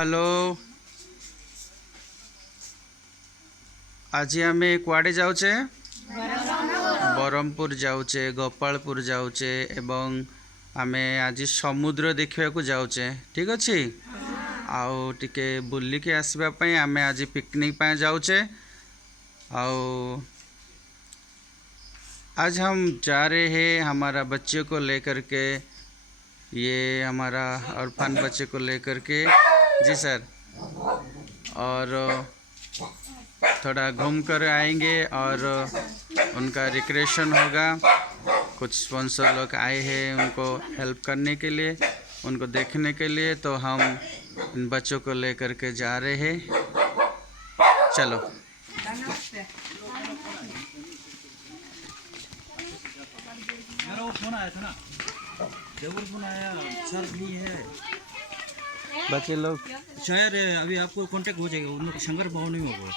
हेलो। आज आम कुआडे जाऊचे? बरहमपुर जाऊचे, गोपालपुर जाऊचे एवं आमे आज समुद्र देखा जाऊचे। ठीक अच्छे। आउ टिके बुलिके आसवाई आम आज पिकनिक जाऊचे। आज हम जा रहे हैं हमारा बच्चे को लेकर के, ये हमारा ऑर्फन बच्चे को लेकर के। जी सर। और थोड़ा घूम कर आएंगे और उनका रिक्रिएशन होगा। कुछ स्पॉन्सर लोग आए हैं उनको हेल्प करने के लिए, उनको देखने के लिए, तो हम इन बच्चों को लेकर के जा रहे हैं। चलो। मेरा वो फोन आया था ना, जरूर फोन आया। सर भी है बच्चे लोग शायद अभी आपको कांटेक्ट हो जाएगा। उन लोग शंकर भवन में होगा।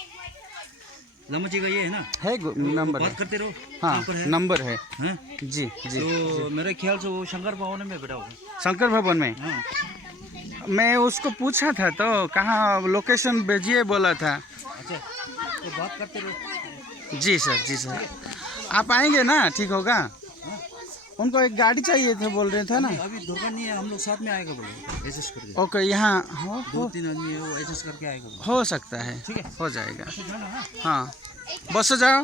लमची का ये है ना, है नंबर बात है। करते रहो। हाँ है? नंबर है। हाँ? जी जी। तो मेरे ख्याल से वो शंकर भवन में बैठा होगा। शंकर भवन में। हाँ। मैं उसको पूछा था तो कहाँ लोकेशन भेजिए बोला था। अच्छा, तो बात करते रहो। जी सर, जी सर। आप आएंगे ना? ठीक होगा। उनको एक गाड़ी चाहिए थे बोल रहे थे ना। अभी दुकान नहीं है, हम लोग साथ में आएगा बोले, एडजस्ट करके। ओके, यहाँ दो तीन आदमी है, वो एडजस्ट करके आएगा बोले। हो सकता है। ठीक है, हो जाएगा। अच्छा जाना। हाँ, हाँ बस से जाओ।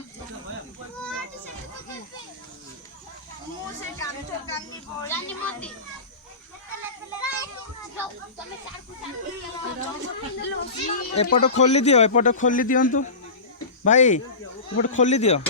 एपट खोली दियो, एपट खोली दियंतु भाई, एपट खोली दियो।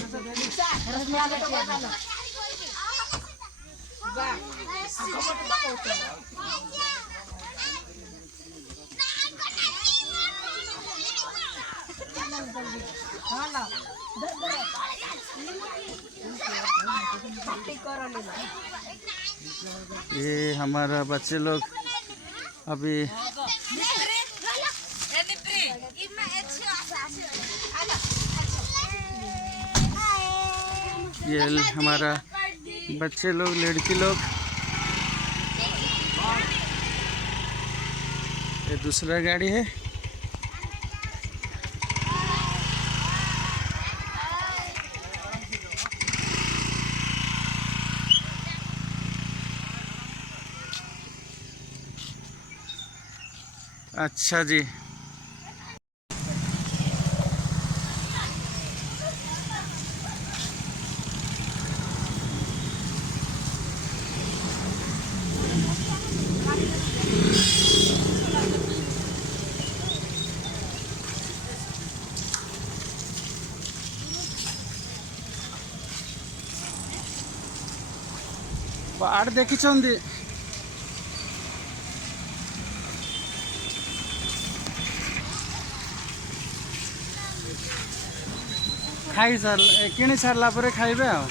ये हमारा बच्चे लोग अभी ये हमारा बच्चे लोग, लड़की लोग। ये दूसरा गाड़ी है। अच्छा जी। बाढ़ देखी खाई सार कि सारा पर खाइबे आ।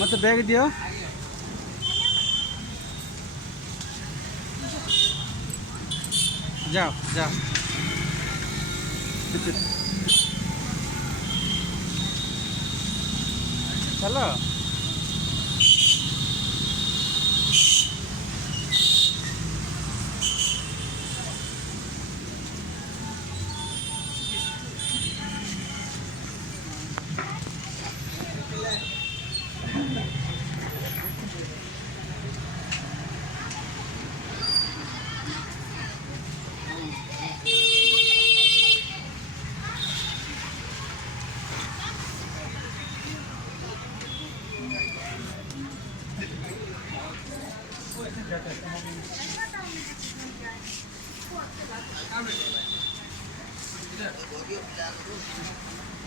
मत बैग दियो। जाओ जाओ। चलो।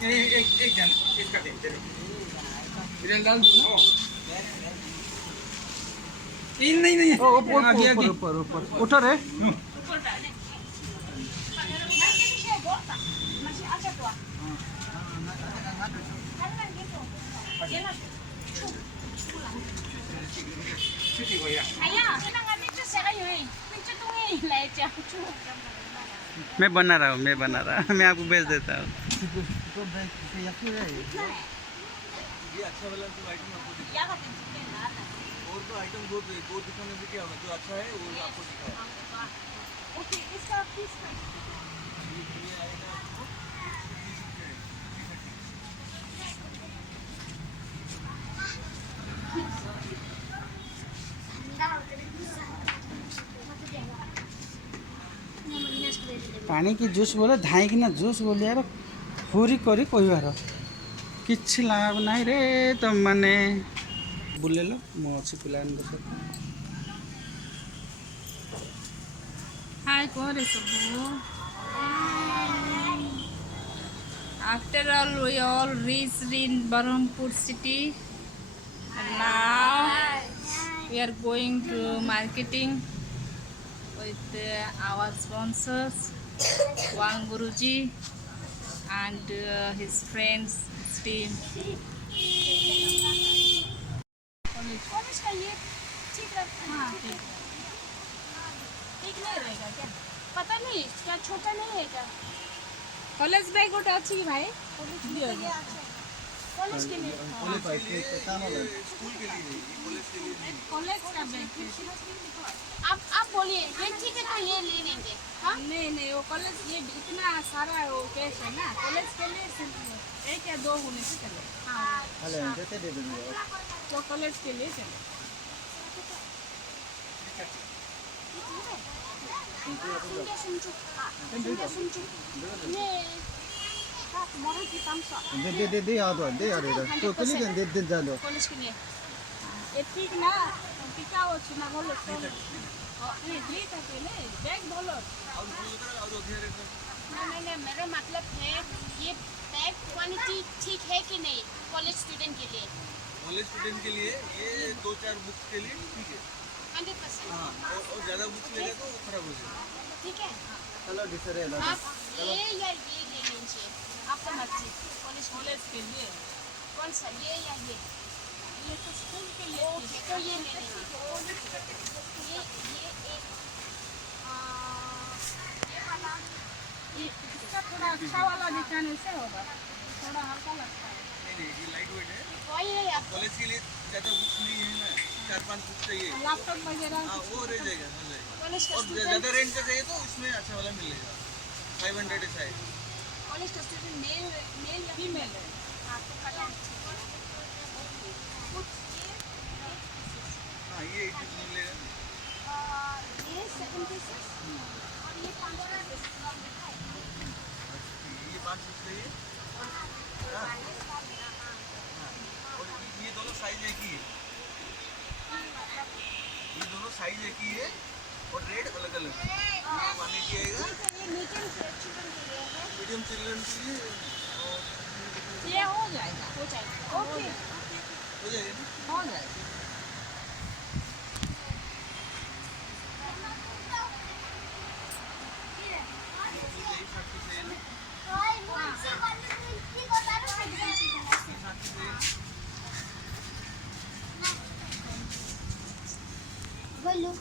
एक जन इसका दे इधर डाल दो तीन नहीं ऊपर उठो रे मैं बना रहा हूँ मैं आपको भेज देता हूँ ये अच्छा वाला तो आइटम आपको दिखा और तो आइटम दो दिखाने से क्या होगा जो अच्छा है वो आपको दिखाएगा ये आएगा आपको पानी की जूस बोले धाई कि ना जूस बोले यार पूरी करी कहबार किसी लाभ नहीं रे तुम मैंने बुलेल मो अच्छी पिला Hi, kore sabu. After all, we all reached in Berhampur city. And now we are going to marketing with our sponsors, Wang Guruji and his friends, his team. College का ये ठीक रखता है ठीक नहीं रहेगा क्या पता नहीं क्या छोटा नहीं है क्या कॉलेज बैग गोटे अच्छी कि भाई कॉलेज के लिए स्कूल के लिए कॉलेज का बैग आप बोलिए ये ठीक है तो ये ले लेंगे हाँ नहीं वो कॉलेज ये इतना सारा वो कैश है ना कॉलेज के लिए सिर्फ एक या दो होने से चले तो कॉलेज के लिए चले ये मॉडल की कम सा दे कॉलेज कॉलेज के लिए ये ठीक ना टीका वो चुना बोलो तो ये ग्रेट है ले बैग बोलो नहीं मेरा मतलब है ये बैग क्वालिटी ठीक है कि नहीं कॉलेज स्टूडेंट के लिए कॉलेज स्टूडेंट के लिए ये 2-4 बुक्स के लिए ठीक है 100% हाँ और ज़्यादा बुक्स लेगा तो वो खराब हो जाएगा ठीक है चलो डिसरे आप ये या ये ले लीजिए आपका मर्जी कॉलेज के लिए कौन सा ये या ये तो स्कूल के लिए ओके तो ये ले लेंगे ये एक ये वाला ये इसका थोड़ा अच्छा वाला दिखाने से होगा थोड़ा हल्का लगता है नहीं ये लाइट वेट है वही है आप कॉलेज के लिए ज़्यादा बुक्स नहीं है ना 4-5 बुक्स चाहिए लैपटॉप वगैरह हाँ वो रह जाएगा मिल जाएगा कॉलेज का और ज़्यादा रेंज का चाहिए तो इसमें अच्छा वाला मिलेगा 500 ऐसा है कॉलेज का स्टूडेंट मेल या फीमेल है आपको कलर कुछ हाँ ये 80 मिलेगा ये 7 पीसेस और ये 15 पीसेस ये 5 बुक्स चाहिए और ये दोनों साइज एक ही है ये दोनों साइज एक ही है और रेट अलग अलग ये वानी की आएगा ये मीडियम चिल्ड्रन के लिए है मीडियम चिल्ड्रन के लिए और ये हो जाएगा हो जाएगा ओके हो जाएगा ना हो जाएगा यही 60 की सेल है बोलो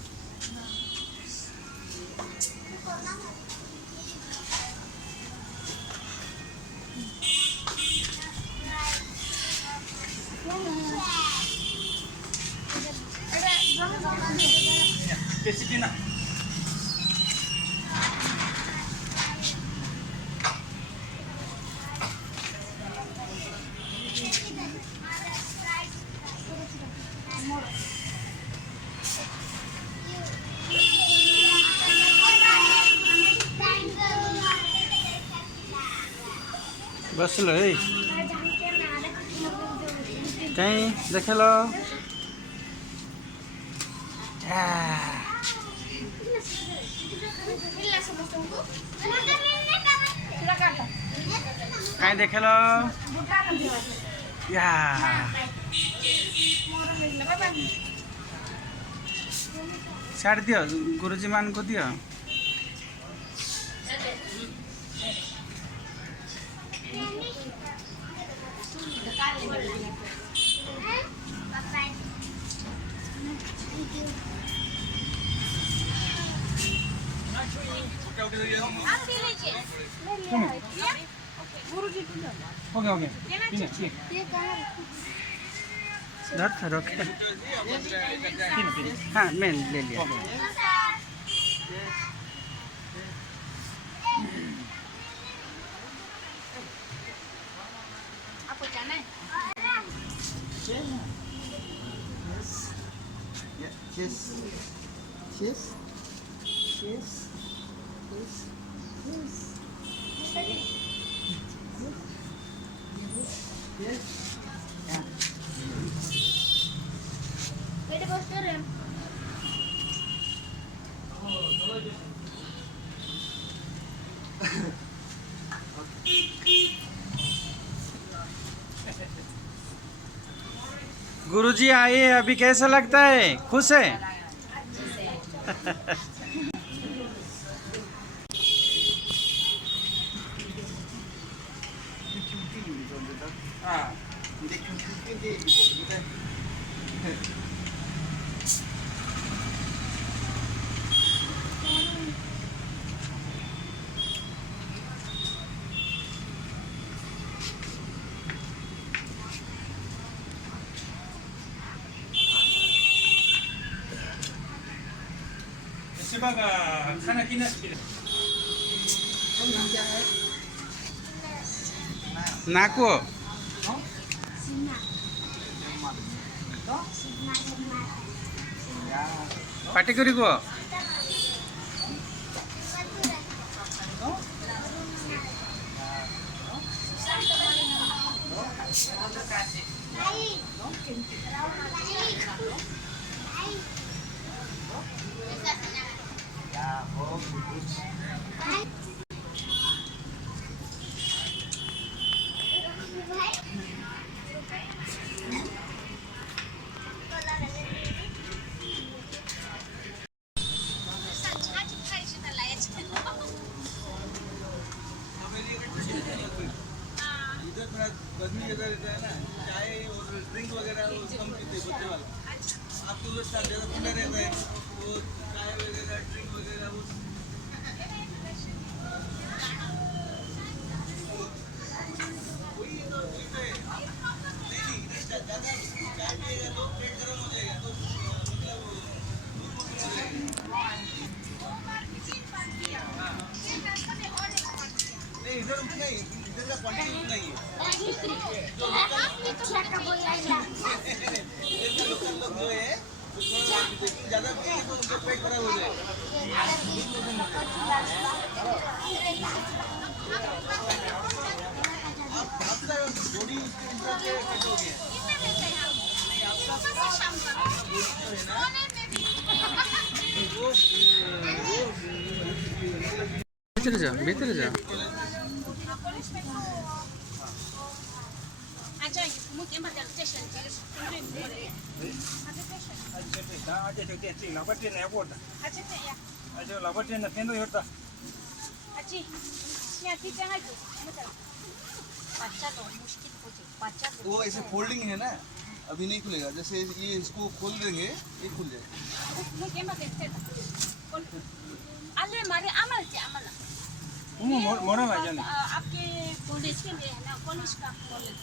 रेसिपी ना बस लो है कहीं देख लो Silakan. कहीं देखेलो या छाड़ दियो गुरुजी मान को दियो आप भी लीजिए गुरुजी को दो ओके ओके धर था रख हाँ मैं ले लिया आपको जाना है Cheers. Cheers. Cheers. बेटे बस कर रहे हैं गुरुजी आए अभी कैसा लगता है खुश है नाको पार्टी करी को इधर थोड़ा गर्मी ज़्यादा रहता है ना, चाय और ड्रिंक वगैरह वो कम पीते हैं बच्चे वाला। आपके उधर साथ ज़्यादा ठंडा रहता है, वो चाय वगैरह ड्रिंक वगैरह वो वही तो है। नहीं ज़्यादा चाय पिएगा तो पेट गर्म हो जाएगा, तो मतलब दूध हो जाएगा। नहीं इधर उतना ही, इधर का क्वांटिटी उतना ही है। जो लोकल लोग जो है ज़्यादा पिएंगे तो उनका पेट खराब हो जाएगा। आपका बॉडी उसके हिसाब से फिट हो गया। नहीं आपका बॉडी जो है ना वो भीतर जाओ अच्छा मुझे मतलब स्टेशन अच्छी क्या ठीक है तो मतलब बच्चा तो मुश्किल हो जाए बच्चा वो ऐसे फोल्डिंग है ना, अभी नहीं खुलेगा। जैसे ये इसको खोल देंगे ये खुल जाएगा। मुझे मतलब अल्ले मारे अमल से अमल आपके कॉलेज के लिए है ना कॉलेज का कॉलेज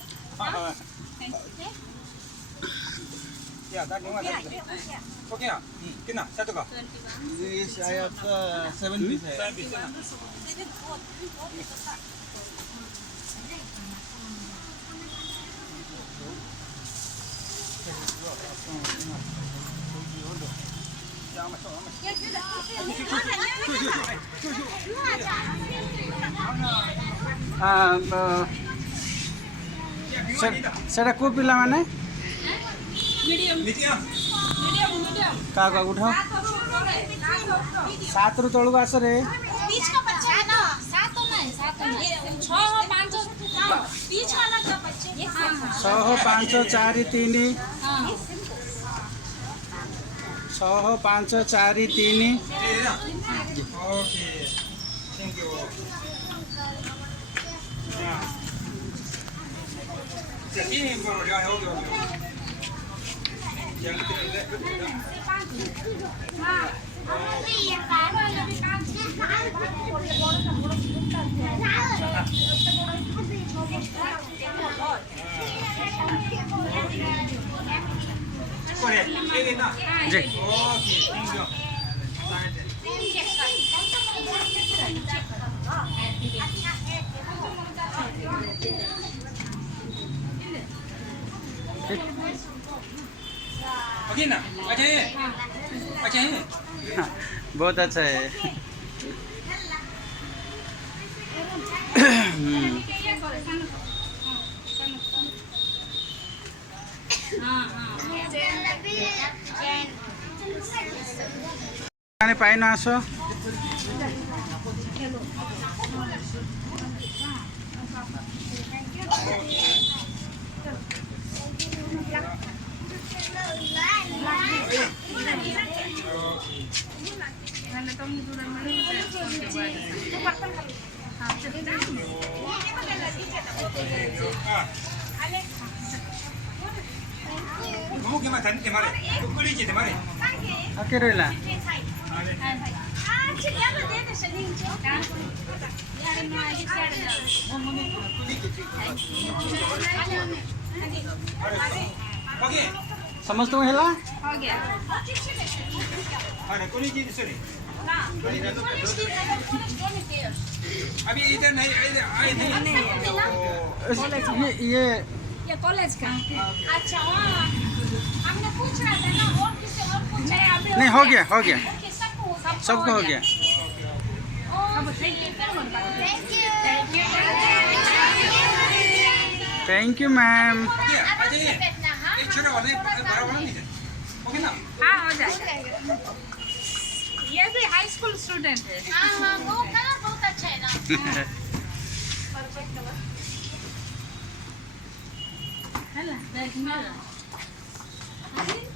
ये चाय आपका 7 पीस है। सेटा को पिला माने का उठाओ 7 रु तलू आस रे बीच का बच्चा है ना 7 तो नहीं 7 नहीं 6 5 बीच वाला का बच्चे हाँ हाँ 100 500 4 3 हाँ 100 500 4 3 ओके थैंक यू जी ना अच्छा है अच्छा है हाँ, बहुत अच्छा है आणि पाहिजे ना असं 너무 그만 다니지 말해. 또 끓이지 말해. अके ରହିला 거기. ସମସ୍ତଙ୍କୁ ହେଲା अरे 끓이지 소리. अभी इधर नहीं इधर आए नहीं ये कॉलेज का अच्छा हाँ हमने पूछ रहा था ना और किसी और पूछा है अभी नहीं हो गया ओके, सबको हो गया थैंक यू मैम अजय एक छोटा वाला बड़ा वाला नहीं है ओके ना हाँ हो जाएगा ये भी हाई स्कूल स्टूडेंट है हाँ हाँ वो कलर बहुत अच्छा है ना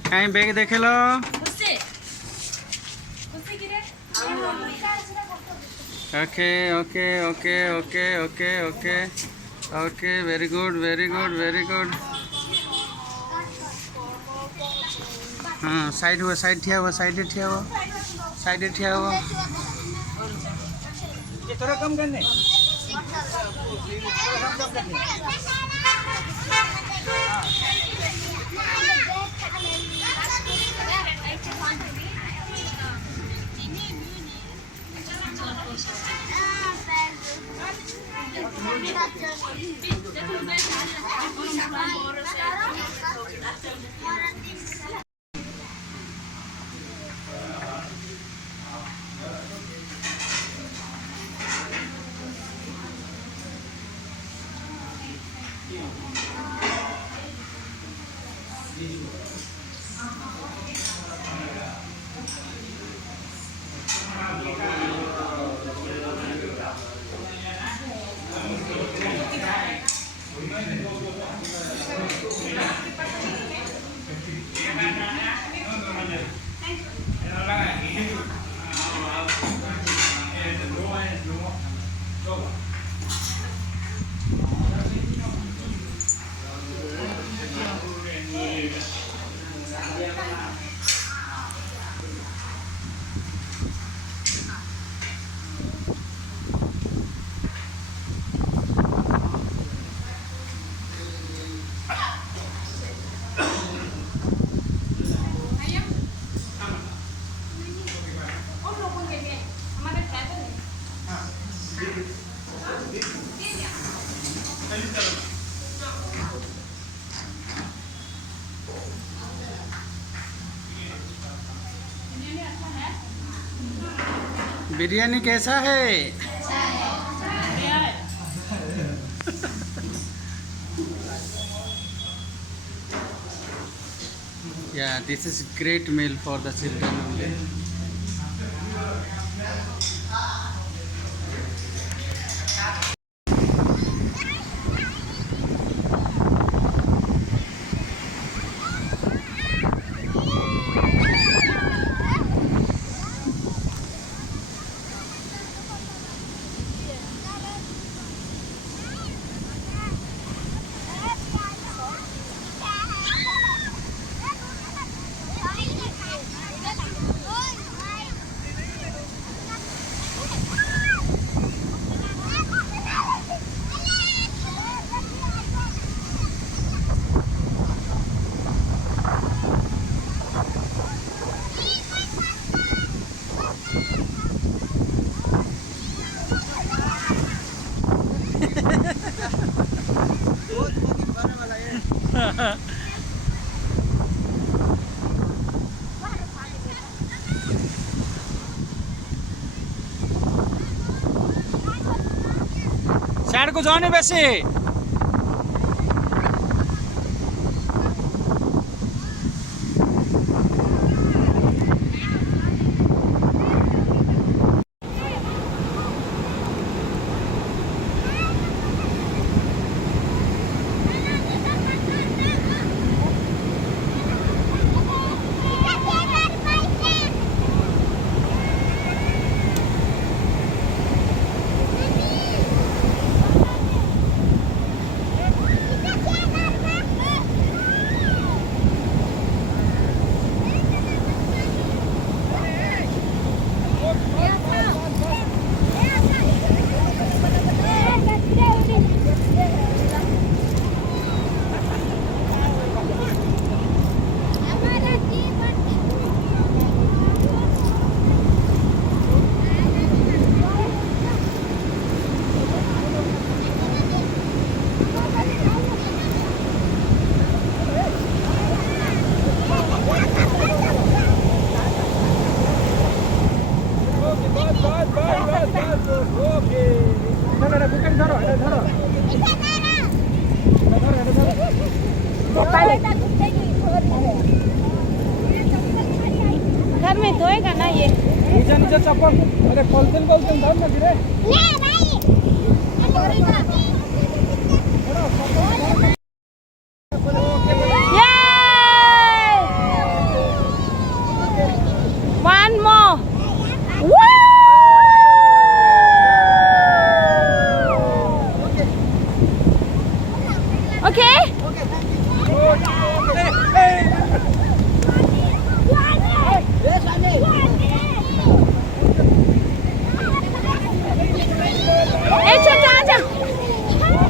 कहीं बैग देखे लो उससे उससे गिरे okay okay okay okay okay okay okay very good very good very good हाँ साइड हुआ साइड ठिया हुआ साइड ठिया हुआ साइड ठिया हुआ ये थोड़ा कम करने बिरयानी कैसा है Yeah, this is great meal for the children only. Side को जाओ नहीं वैसे। घर में धोएगा ना ये। नीचे नीचे चप्पल, अरे पॉलिथीन पॉलिथीन धर ना गिरे। One more. Okay. ए छोटा आजा,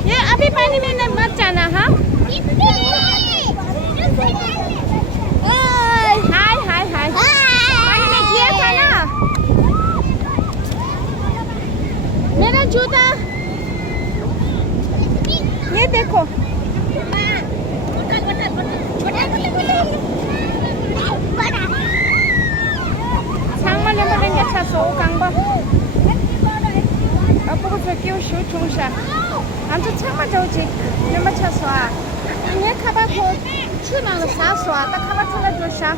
ये अभी पानी में नहीं मत जाना। हाँ हाय हाय हाय, पानी में गिरा था ना मेरा जूता। ये देखो 상만 해보는 게 차서 강바 아빠가 끼우 쇼총샤 안주 창만 저지 너무 차서 이게 카바코 추나는 사서 딱 카바 찾아 줘샤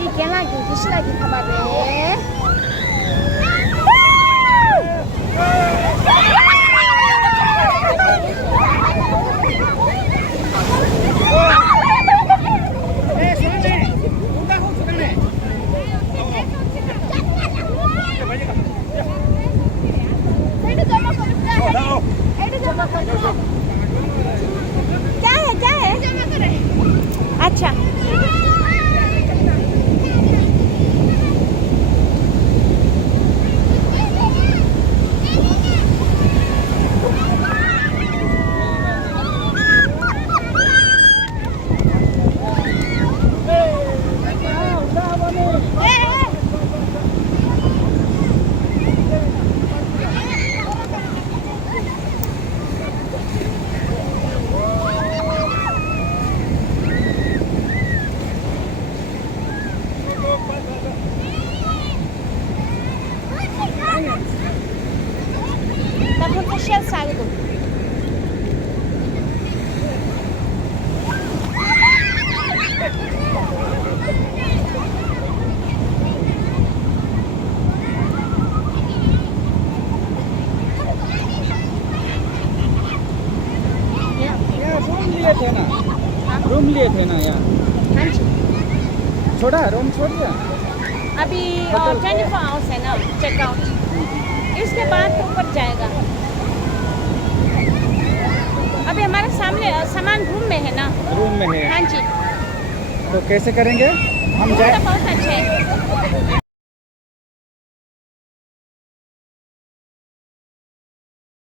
이 개나기 드시라기 카바래 क्या है अच्छा रूम लिए थे ना यहाँ, हाँ जी छोड़ा रूम छोड़ दिया। अभी 24 आवर्स है ना चेकआउट, इसके बाद ऊपर जाएगा। अभी हमारे सामने सामान रूम में है ना। रूम में है हाँ जी तो कैसे करेंगे हम वो जाए? तो बहुत अच्छा है।